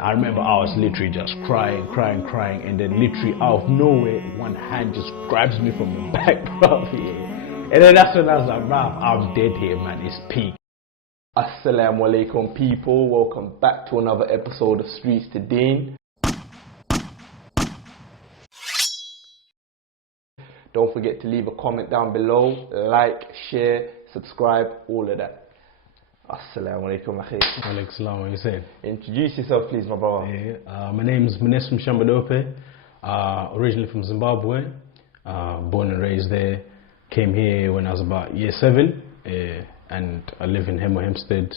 I remember I was literally just crying, and then literally out of nowhere, one hand just grabs me from the back, bruv. Yeah. And then that's when I was like, bruv, I'm dead here, man. It's peak. Assalamu alaikum, people. Welcome back to another episode of Streets to Deen. Don't forget to leave a comment down below, like, share, subscribe, all of that. Assalamu alaikum, akhi. Alaikum salam, what you saying? Introduce yourself, please, my brother. Yeah, my name is Munesu originally from Zimbabwe, born and raised there. Came here when I was about year 7, and I live in Hempstead.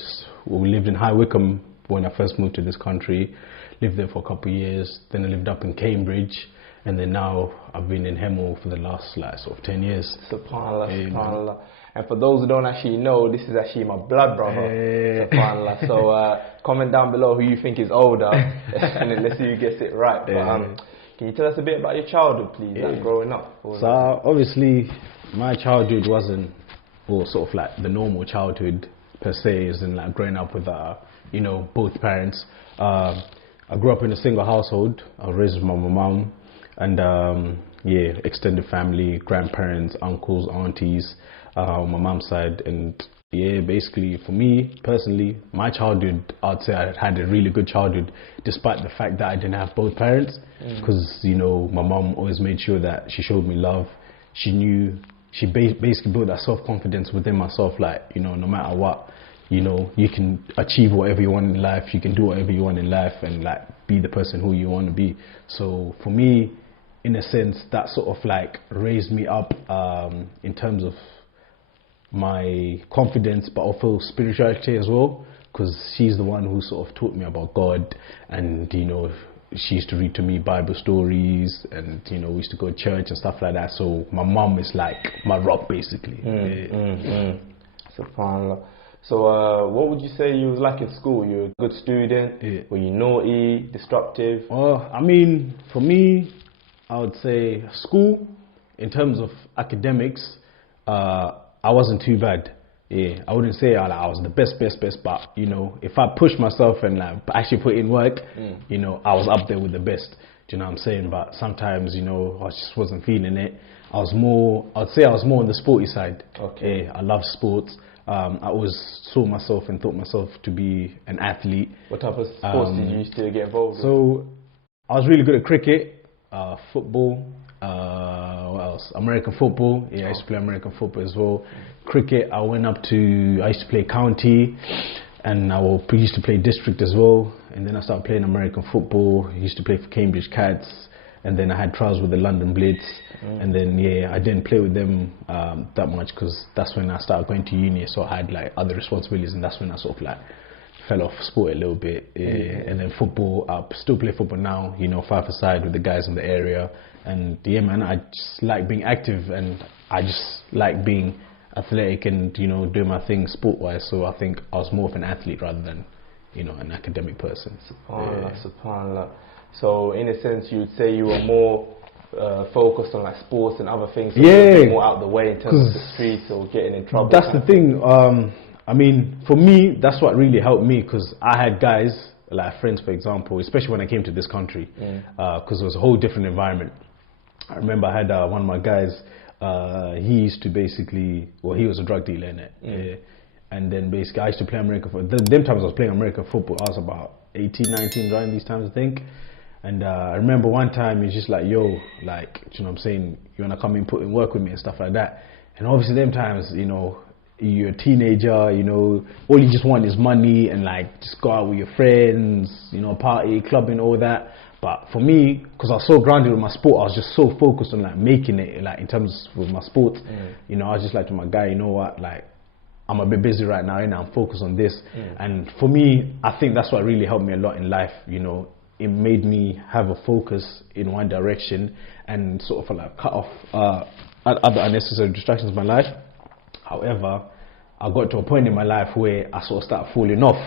We lived in High Wycombe when I first moved to this country. Lived there for a couple of years. Then I lived up in Cambridge, and then now I've been in Hemo for the last sort of 10 years. Subhanallah, subhanallah. And for those who don't actually know, this is actually my blood brother. Subhanallah. So comment down below who you think is older, and then let's see who gets it right. But can you tell us a bit about your childhood, please, like growing up? So obviously, my childhood wasn't sort of like the normal childhood per se, as in like growing up with both parents. I grew up in a single household. I was raised with my mum, and extended family, grandparents, uncles, aunties, on my mum's side. And basically for me personally, my childhood, I'd say I had a really good childhood, despite the fact that I didn't have both parents, because my mum always made sure that she showed me love. She knew, she basically built that self-confidence within myself, like, no matter what, you can achieve whatever you want in life, you can do whatever you want in life, and like be the person who you want to be. So for me, in a sense, that sort of like raised me up in terms of my confidence, but also spirituality as well, because she's the one who sort of taught me about God. And she used to read to me Bible stories, and we used to go to church and stuff like that. So my mom is like my rock, basically. Subhanallah. So what would you say you was like in school? You were a good student? Were you naughty, disruptive? I mean, for me, I would say school, in terms of academics, I wasn't too bad. I wouldn't say I was the best, but if I pushed myself and like actually put in work, I was up there with the best. Do you know what I'm saying? But sometimes, I just wasn't feeling it. I'd say I was more on the sporty side. Okay. I love sports. I always saw myself and thought myself to be an athlete. What type of sports did you used to get involved with? So I was really good at cricket, football, what else? American football. I used to play American football as well. Cricket, I used to play county, and I used to play district as well. And then I started playing American football. I used to play for Cambridge Cats, and then I had trials with the London Blitz. And then I didn't play with them that much, because that's when I started going to uni. So I had like other responsibilities, and that's when I sort of like fell off sport a little bit. And then football, I still play football now, 5-a-side with the guys in the area. And man, I just like being active, and I just like being athletic and doing my thing sport-wise. So I think I was more of an athlete rather than an academic person. Subhanallah. So in a sense, you would say you were more focused on like sports and other things, so a bit more out the way in terms of the streets or getting in trouble. That's the thing. I mean, for me, that's what really helped me, because I had guys, like friends, for example, especially when I came to this country, because it was a whole different environment. I remember I had one of my guys, he used to basically, he was a drug dealer in it. And then basically I used to play American football. Them times I was playing American football, I was about 18, 19 around these times, I think. And I remember one time he's just like, yo, like, you know what I'm saying, you want to come in, put in work with me and stuff like that. And obviously them times, you're a teenager, all you just want is money and like just go out with your friends, party, clubbing, all that. But for me, because I was so grounded with my sport, I was just so focused on like making it, like in terms with my sport. I was just like to my guy, what, like I'm a bit busy right now, and I'm focused on this. And for me, I think that's what really helped me a lot in life. It made me have a focus in one direction and sort of like cut off other unnecessary distractions in my life. However, I got to a point in my life where I sort of started falling off.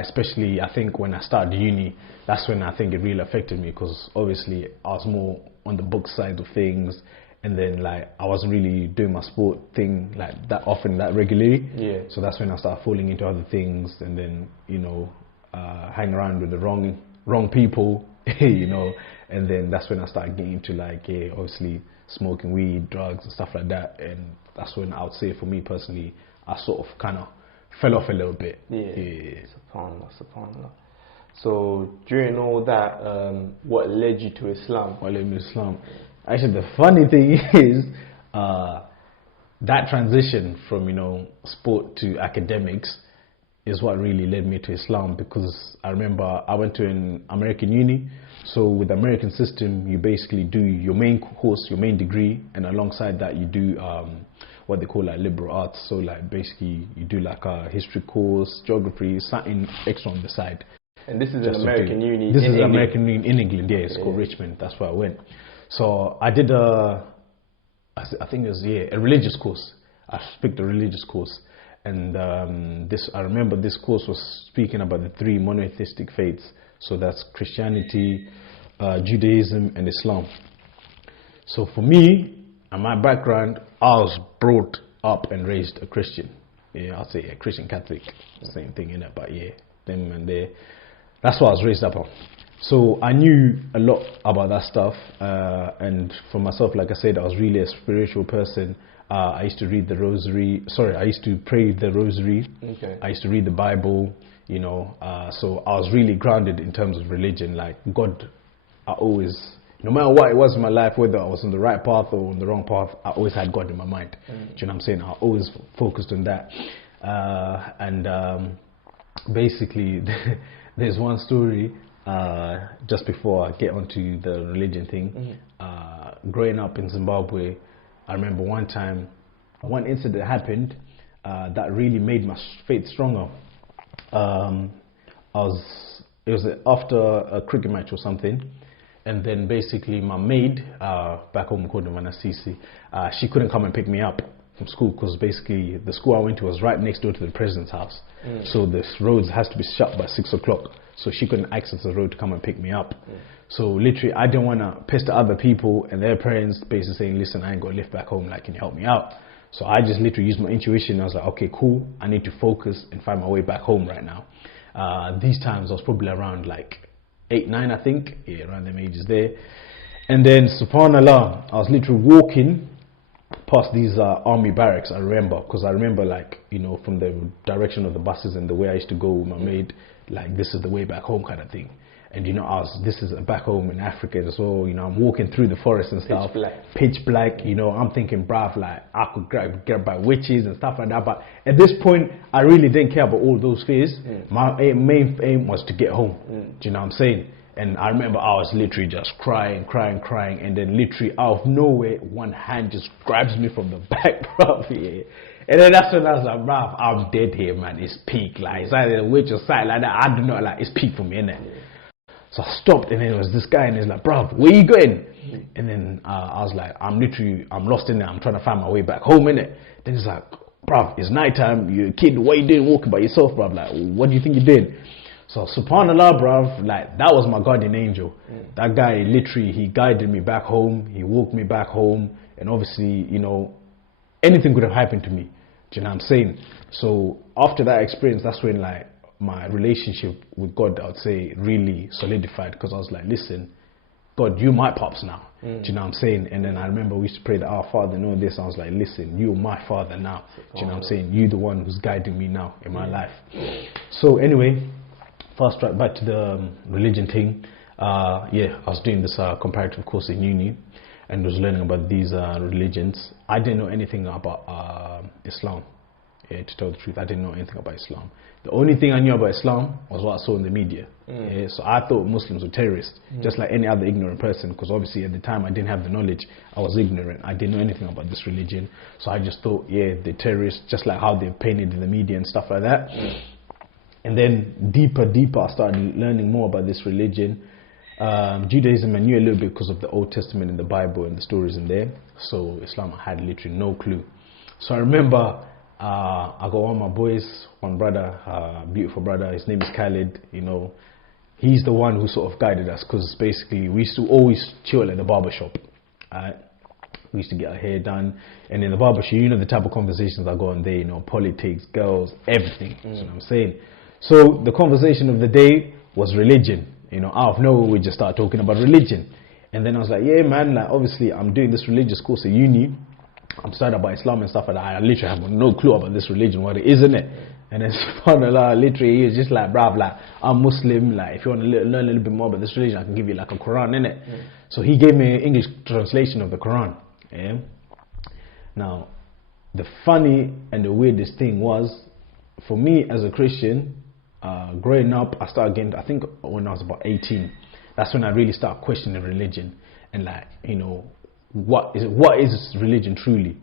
Especially I think when I started uni, that's when I think it really affected me, because obviously I was more on the book side of things, and then like I wasn't really doing my sport thing like that often, that regularly. So that's when I started falling into other things, and then hang around with the wrong people, you know, and then that's when I started getting into like, obviously smoking weed, drugs and stuff like that, and that's when I would say for me personally, I sort of kind of fell off a little bit. Yeah. SubhanAllah. So during all that, what led you to Islam? What led me to Islam? Actually, the funny thing is, that transition from, you know, sport to academics is what really led me to Islam, because I remember I went to an American uni. So with the American system, you basically do your main course, your main degree, and alongside that you do what they call like liberal arts. So like basically you do like a history course, geography, something extra on the side. And this is an American uni. This is an American uni in England. Yeah, it's called Richmond. That's where I went. So I did I think it was a religious course. I picked a religious course, and I remember this course was speaking about the 3 monotheistic faiths. So that's Christianity, Judaism, and Islam. So for me and my background, I was brought up and raised a Christian. Yeah, I'll say a Christian Catholic, same thing in it. But yeah, them and there. That's what I was raised up on. So I knew a lot about that stuff, and for myself, like I said, I was really a spiritual person. I used to read the rosary. I used to pray the rosary. Okay. I used to read the Bible, you know. So I was really grounded in terms of religion. Like God, I always, no matter what it was in my life, whether I was on the right path or on the wrong path, I always had God in my mind. Do you know what I'm saying? I always focused on that. Basically, there's one story just before I get onto the religion thing. Growing up in Zimbabwe, I remember one incident happened that really made my faith stronger. It was after a cricket match or something, and then basically my maid back home called Munesu, she couldn't come and pick me up from school, because basically the school I went to was right next door to the president's house. So the roads has to be shut by 6 o'clock, so she couldn't access the road to come and pick me up. So literally I didn't want to pester other people and their parents basically saying, listen, I ain't got to live back home, like, can you help me out? So I just literally used my intuition. I was like, okay, cool, I need to focus and find my way back home right now. These times I was probably around like 8, 9, I think, around them ages there. And then subhanallah, I was literally walking past these army barracks. I remember, because I remember, like, you know, from the direction of the buses and the way I used to go with my maid, like, this is the way back home kind of thing. And you know, this is back home in Africa as well. You know, I'm walking through the forest and stuff, pitch black. You know, I'm thinking, bruv, like, I could get by witches and stuff like that. But at this point, I really didn't care about all those fears. My main aim was to get home. Do you know what I'm saying? And I remember I was literally just crying, and then literally out of nowhere, one hand just grabs me from the back, bruv. Yeah. And then that's when I was like, bruv, I'm dead here, man. It's peak. Like, it's either a witch or something like that. I don't know, like, it's peak for me, innit? So I stopped, and then there was this guy, and he's like, bruv, where you going? And then I was like, I'm lost in there. I'm trying to find my way back home, innit? Then he's like, bruv, it's nighttime. You're a kid. What you doing walking by yourself, bruv? Like, what do you think you're doing? So subhanallah, bruv, like, that was my guardian angel. That guy, literally, he guided me back home. He walked me back home. And obviously, you know, anything could have happened to me. Do you know what I'm saying? So after that experience, that's when, like, my relationship with God, I would say, really solidified, because I was like, listen, God, you my pops now. Do you know what I'm saying? And then I remember we used to pray that our Father know this. I was like, listen, you're my Father now. Do you know what I'm saying? You the one who's guiding me now in my life. So anyway, fast track back to the religion thing. I was doing this comparative course in uni, and was learning about these religions. I didn't know anything about Islam. Yeah, to tell the truth, I didn't know anything about Islam. The only thing I knew about Islam was what I saw in the media. Yeah, so I thought Muslims were terrorists, just like any other ignorant person, because obviously at the time I didn't have the knowledge. I was ignorant. I didn't know anything about this religion. So I just thought, yeah, they're terrorists, just like how they're painted in the media and stuff like that. And then deeper, I started learning more about this religion. Judaism I knew a little bit because of the Old Testament and the Bible and the stories in there. So Islam I had literally no clue. So I remember I got one of my boys, one brother, beautiful brother, his name is Khalid. You know, he's the one who sort of guided us, because basically we used to always chill at the barber shop. We used to get our hair done, and in the barber shop, you know, the type of conversations that go on there, you know, politics, girls, everything. You know what I'm saying? So the conversation of the day was religion. You know, out of nowhere we just started talking about religion. And then I was like, yeah man, like obviously I'm doing this religious course at uni. I'm studying about Islam and stuff like that. I literally have no clue about this religion, what it is, isn't it? And then subhanAllah, literally he was just like, bruv, like I'm Muslim, like if you want to learn a little bit more about this religion, I can give you like a Quran, innit? So he gave me an English translation of the Quran. Yeah? Now, the funny and the weirdest thing was, for me as a Christian, growing up, I started getting, I think when I was about 18, that's when I really started questioning religion and like, you know, what is religion truly?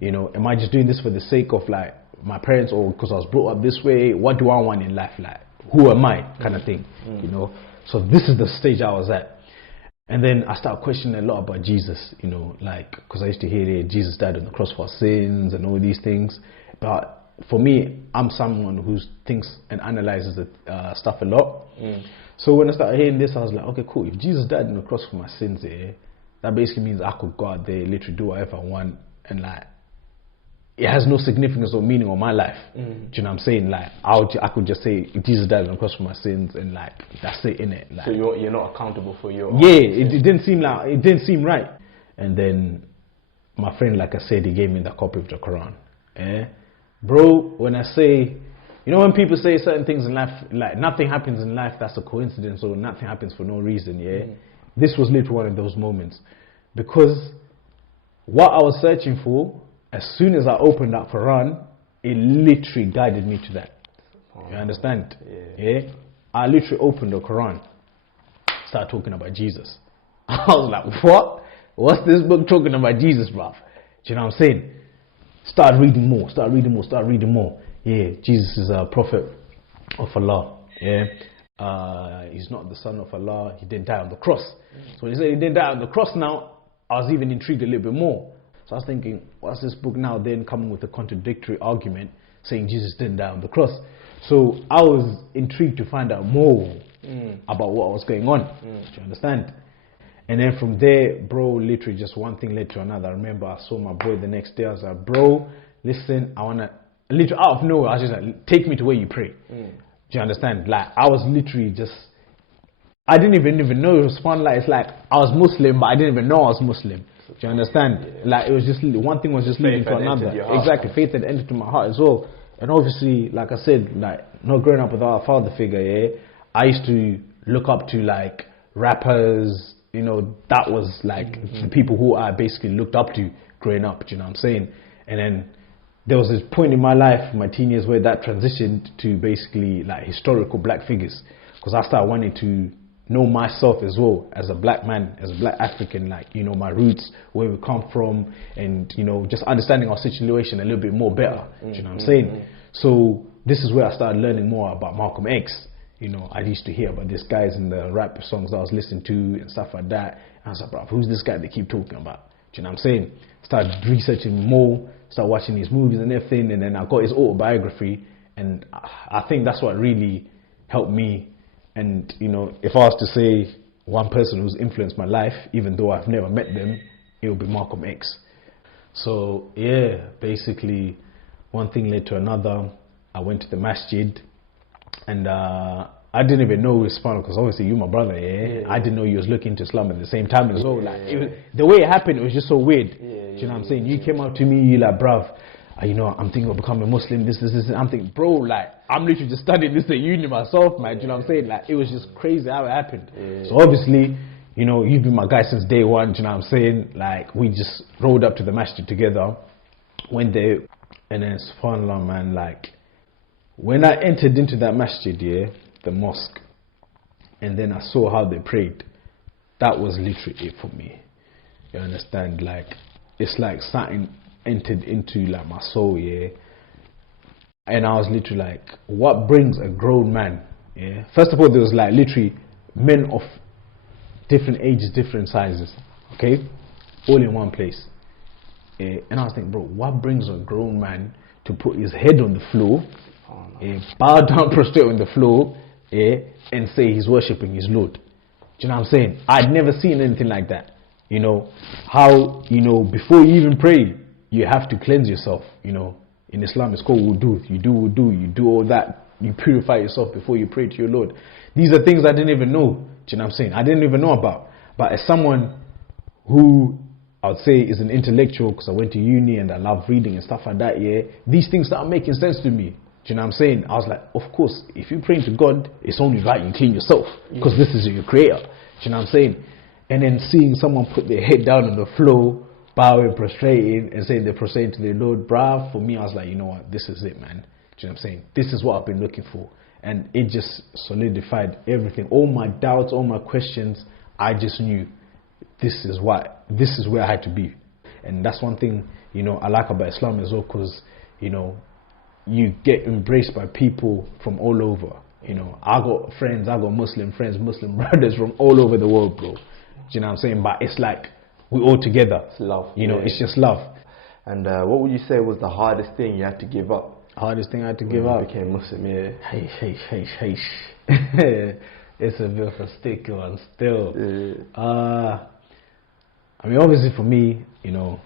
You know, am I just doing this for the sake of like my parents or because I was brought up this way? What do I want in life? Like, who am I? Kind of thing, you know? So this is the stage I was at. And then I started questioning a lot about Jesus, you know, like, because I used to hear that Jesus died on the cross for our sins and all these things. But for me, I'm someone who thinks and analyzes the stuff a lot. So when I started hearing this, I was like, okay, cool. If Jesus died on the cross for my sins, that basically means I could go out there, literally do whatever I want, and like, it has no significance or meaning on my life. Do you know what I'm saying? Like, I could just say Jesus died on the cross for my sins, and like that's it, innit? Like, so you're not accountable for your it didn't seem right. And then my friend, like I said, he gave me the copy of the Quran. Bro, when I say, you know, when people say certain things in life, like nothing happens in life that's a coincidence or nothing happens for no reason. This was literally one of those moments, because what I was searching for, as soon as I opened that Quran, it literally guided me to that. You understand? I literally opened the Quran, started talking about Jesus. I was like, what? What's this book talking about Jesus, bruv? Do you know what I'm saying? Start reading more. Yeah, Jesus is a prophet of Allah. He's not the son of Allah. He didn't die on the cross. So when he said he didn't die on the cross now, I was even intrigued a little bit more. So I was thinking, what's this book now then coming with a contradictory argument saying Jesus didn't die on the cross? So I was intrigued to find out more about what was going on. Do you understand? And then from there, bro, literally just one thing led to another. I remember I saw my boy the next day. I was like, bro, listen, I want to, literally out of nowhere, I was just like, take me to where you pray. Do you understand? Like, I was literally just, I didn't even know it was fun. Like, it's like, I was Muslim, but I didn't even know I was Muslim. Do you understand? Like, it was just, one thing was just leading to another. Exactly, faith had entered to my heart as well. And obviously, like I said, like, not growing up without a father figure, I used to look up to, like, rappers, you know, that was, like, the people who I basically looked up to growing up, do you know what I'm saying? And then there was this point in my life, my teen years, where that transitioned to basically, like, historical black figures. Because I started wanting to know myself as well as a black man, as a black African, like, you know, my roots, where we come from, and, you know, just understanding our situation a little bit more better. Do you know what I'm saying? So this is where I started learning more about Malcolm X. You know, I used to hear about these guys in the rap songs that I was listening to and stuff like that. And I was like, bro, who's this guy they keep talking about? Do you know what I'm saying? Started researching more, started watching his movies and everything, and then I got his autobiography, and I think that's what really helped me. And, you know, if I was to say one person who's influenced my life, even though I've never met them, it would be Malcolm X. So, yeah, basically, one thing led to another. I went to the masjid, and I didn't even know it was Islam, because obviously you're my brother, I didn't know you was looking into Islam at the same time as well. Like, it was, the way it happened, it was just so weird. Do you know what I'm saying? You came up to me, you like, bruv, you know, I'm thinking of becoming a Muslim, this. I'm thinking, bro, like, I'm literally just studying this at uni myself, man. Do you know what I'm saying? Like, it was just crazy how it happened. So obviously, you know, you've been my guy since day one, do you know what I'm saying? Like, we just rolled up to the masjid together, went there, and then subhanAllah, man, like, when I entered into that masjid, the mosque, and then I saw how they prayed, that was literally it for me. You understand? Like, it's like something entered into, like, my soul, and I was literally like, what brings a grown man, First of all, there was, like, literally men of different ages, different sizes, okay, all in one place, and I was thinking, bro, what brings a grown man to put his head on the floor, bow down, prostrate on the floor, and say he's worshipping his Lord? Do you know what I'm saying? I'd never seen anything like that. You know, how, you know, before you even pray, you have to cleanse yourself. You know, in Islam it's called wudu. You do wudu, you do all that you purify yourself before you pray to your Lord. These are things I didn't even know. Do you know what I'm saying? I didn't even know about. But as someone who I would say is an intellectual, because I went to uni and I love reading and stuff like that, yeah, these things start making sense to me. Do you know what I'm saying? I was like, of course, if you're praying to God, it's only right you clean yourself, because this is your creator. Do you know what I'm saying? And then seeing someone put their head down on the floor, bowing, prostrating, and saying they're prostrating to their Lord, bruh, for me, I was like, you know what, this is it, man. Do you know what I'm saying? This is what I've been looking for. And it just solidified everything. All my doubts, all my questions, I just knew this is where I had to be. And that's one thing, you know, I like about Islam as well, because, you know, you get embraced by people from all over. You know, I got friends, I got Muslim friends, Muslim brothers from all over the world, bro. Do you know what I'm saying? But it's like we're all together. It's love. You know, it's just love. And what would you say was the hardest thing you had to give up? Hardest thing I had to give up? Became Muslim, yeah. Hey. It's a bit of a sticky one still. I mean, obviously for me, you know,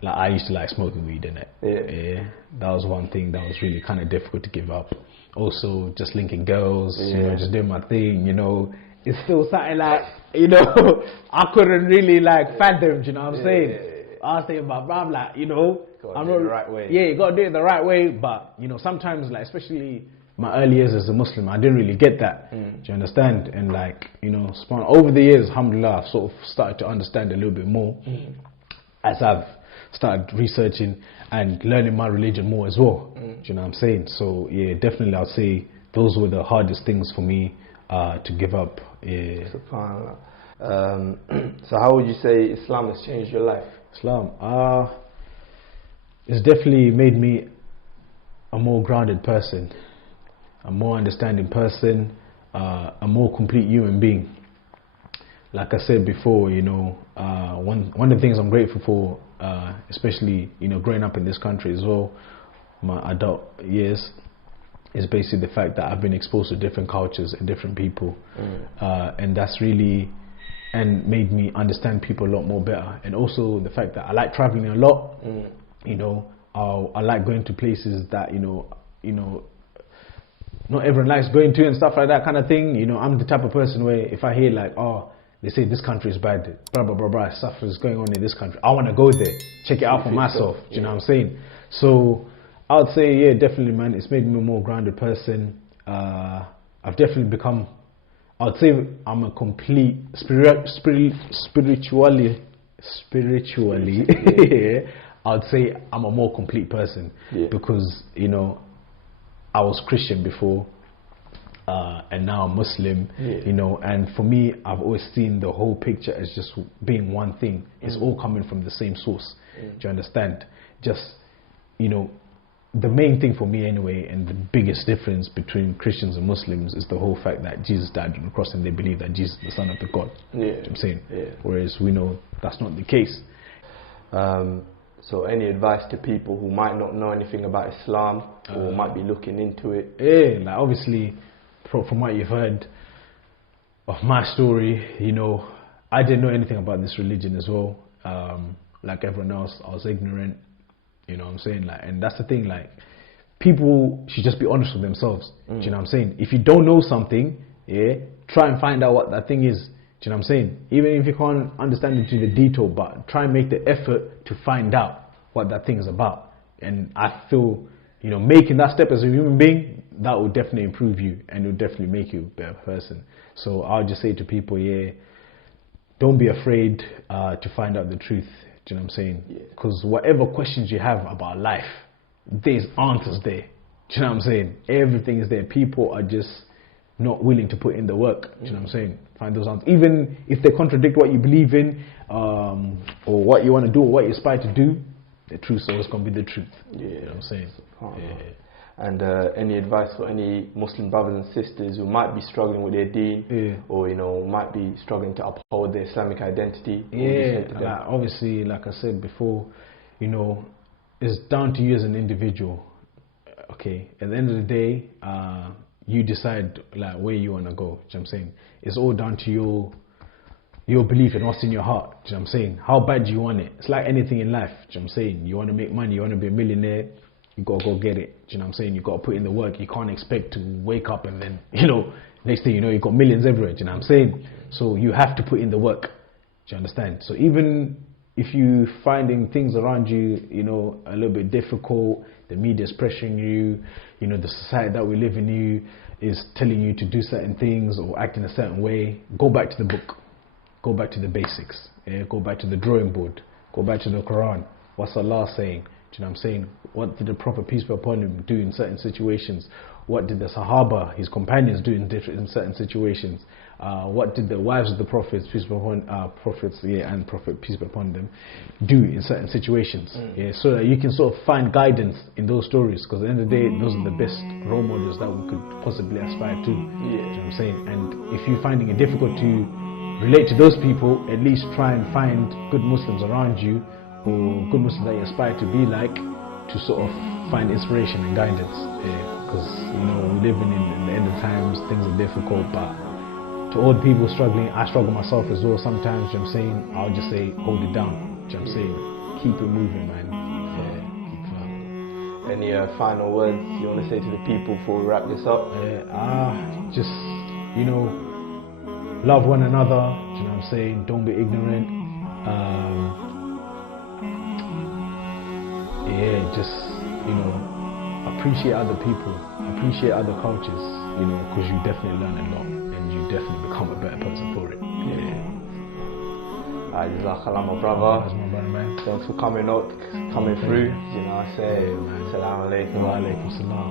like I used to like smoking weed, innit? Yeah. That was one thing that was really kind of difficult to give up. Also, just linking girls, you know, just doing my thing, you know. It's still something like, you know, I couldn't really like fathom, you know what I'm saying? I was thinking about, bro, I'm like, you know, I'm not the right way. Yeah, you gotta do it the right way, but you know, sometimes, like, especially my early years as a Muslim, I didn't really get that. Do you understand? And like, you know, over the years, alhamdulillah, I've sort of started to understand a little bit more as I've started researching and learning my religion more as well. Do you know what I'm saying? So yeah, definitely I'd say those were the hardest things for me to give up. Yeah. So how would you say Islam has changed your life? Islam, it's definitely made me a more grounded person, a more understanding person, a more complete human being. Like I said before, you know, one of the things I'm grateful for, especially, you know, growing up in this country as well, my adult years, is basically the fact that I've been exposed to different cultures and different people, and that's really made me understand people a lot more better. And also the fact that I like traveling a lot. You know, I like going to places that you know not everyone likes going to and stuff like that kind of thing. You know, I'm the type of person where if I hear like, oh, they say this country is bad, blah blah blah blah, stuff is going on in this country, I want to go there, check it out for myself. Do you know what I'm saying? So I would say, yeah, definitely, man, it's made me a more grounded person. I've definitely become, I would say I'm a complete spiritually I would say I'm a more complete person, because, you know, I was Christian before, and now I'm Muslim, you know, and for me, I've always seen the whole picture as just being one thing. It's all coming from the same source. Do you understand? Just, you know, the main thing for me anyway, and the biggest difference between Christians and Muslims is the whole fact that Jesus died on the cross and they believe that Jesus is the Son of the God. You know what I'm saying? Whereas we know that's not the case. So any advice to people who might not know anything about Islam or might be looking into it? Yeah, like obviously from what you've heard of my story, you know, I didn't know anything about this religion as well. Like everyone else, I was ignorant. You know what I'm saying? Like, and that's the thing, like, people should just be honest with themselves. Do you know what I'm saying? If you don't know something, try and find out what that thing is. Do you know what I'm saying? Even if you can't understand it to the detail, but try and make the effort to find out what that thing is about. And I feel, you know, making that step as a human being, that will definitely improve you and it will definitely make you a better person. So I'll just say to people, don't be afraid to find out the truth. Do you know what I'm saying? Because whatever questions you have about life, there's answers there. Do you know what I'm saying? Everything is there. People are just not willing to put in the work. Do you know what I'm saying? Find those answers. Even if they contradict what you believe in, or what you want to do, or what you aspire to do, the truth is always going to be the truth. You know what I'm saying? And any advice for any Muslim brothers and sisters who might be struggling with their deen, or, you know, might be struggling to uphold their Islamic identity? Like, obviously, like I said before, you know, it's down to you as an individual. Okay, at the end of the day, you decide like where you want to go. Do you know what I'm saying? It's all down to your belief and what's in your heart. Do you know what I'm saying? How bad do you want it? It's like anything in life. Do you know what I'm saying? You want to make money, you want to be a millionaire, you gotta go get it. Do you know what I'm saying? You gotta put in the work. You can't expect to wake up and then, next thing you know, you got millions everywhere. Do you know what I'm saying? So you have to put in the work. Do you understand? So even if you finding things around you, a little bit difficult, the media's pressuring you, the society that we live in is telling you to do certain things or act in a certain way, go back to the book. Go back to the basics. Yeah? Go back to the drawing board. Go back to the Quran. What's Allah saying? Do you know what I'm saying? What did the Prophet, peace be upon him, do in certain situations? What did the Sahaba, his companions, do in certain situations? What did the wives of the Prophets, peace be upon and Prophet, peace be upon them, do in certain situations? Yeah, so that you can sort of find guidance in those stories, because at the end of the day, those are the best role models that we could possibly aspire to. Yeah. Do you know what I'm saying? And if you're finding it difficult to relate to those people, at least try and find good Muslims around you, or good Muslims that you aspire to be like, to sort of find inspiration and guidance. Because we're living in the end of times, things are difficult, but to all the people struggling, I struggle myself as well sometimes. You know what I'm saying? I'll just say, hold it down. You know what I'm saying? Keep it moving, man. Keep firm. Any final words you want to say to the people before we wrap this up? Just love one another. Do you know what I'm saying? Don't be ignorant. Just appreciate other people, appreciate other cultures, because you definitely learn a lot and you definitely become a better person for it. Jazakallah, my brother. That's my brother, man. Thanks for coming through. I say, Assalamu alaikum. Wa alaikum salam.